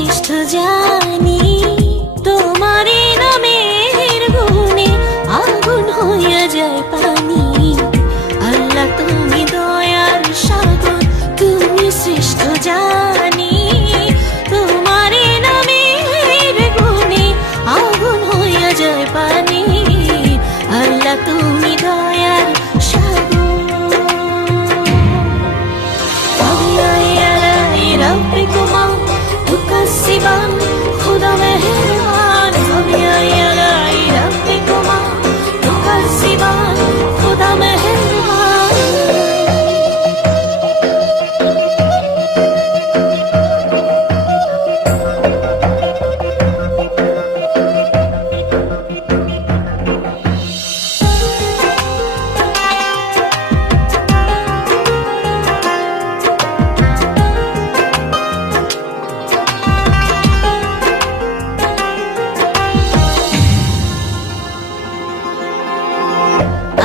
শ্রেষ্ঠ জানি, তোমারই নামের গুণে আগুন হইয়া যায় পানি। আল্লাহ তুমি দয়ার সাগর, তুমি শ্রেষ্ঠ জানি, তোমারই নামের গুণে আগুন হইয়া যায় পানি। আল্লাহ তুমি দয়ার সাগর। ربكما تكذبان خدا مهربان فبأي ربكما تكذبان خدا مهربان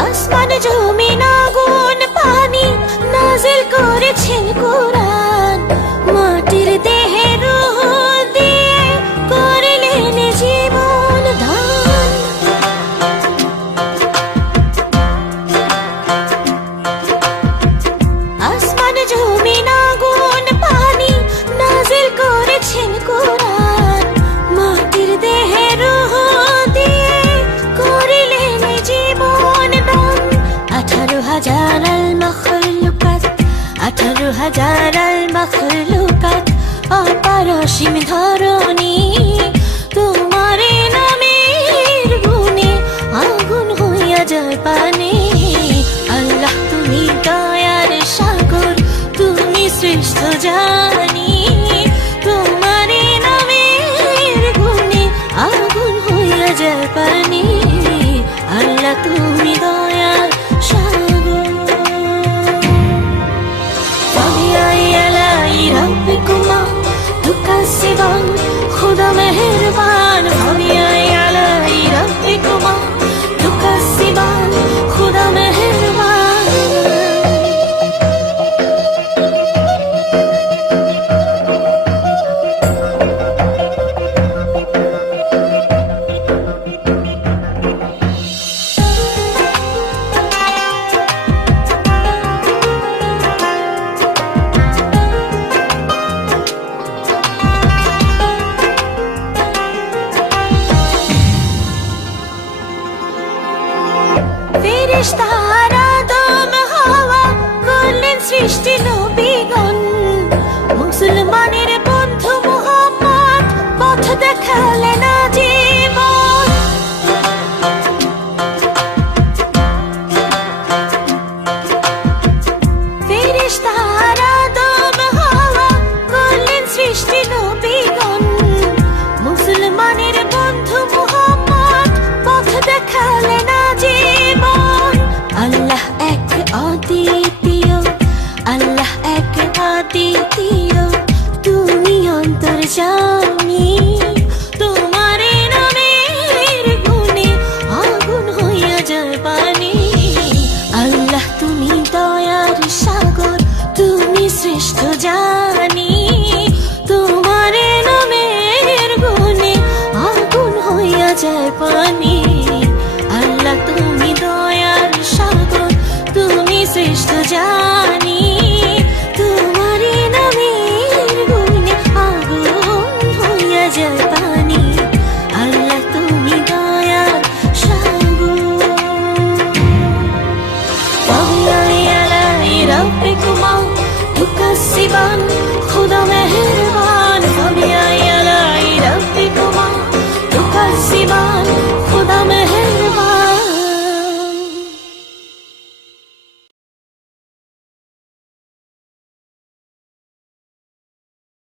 আসমান জমিন আগুন পানি নাজিল করেছেন কোরআন, মাটির দেহে রূহ দিয়ে করলেন জীবন দান। আসমান জমিন আগুন পানি নাজিল করেছেন কোরআন, মাটির দেহে রূহ দিয়ে করলেন জীবন দান। 18,000 المخلوقات 18,000 المخلوقات অপারসীম ধরণী, তোমারে নামের গুণে আগুন হইয়া যায় পানি। আল্লাহ তুমি দয়ার সাগর, তুমি শ্রেষ্ঠ জানি, তোমারে নামের গুণে আগুন হইয়া যায় পানি। আল্লাহ তুমি দয়ার সাগর। فبأي آلاء ربكما تكذبان خدا مهربان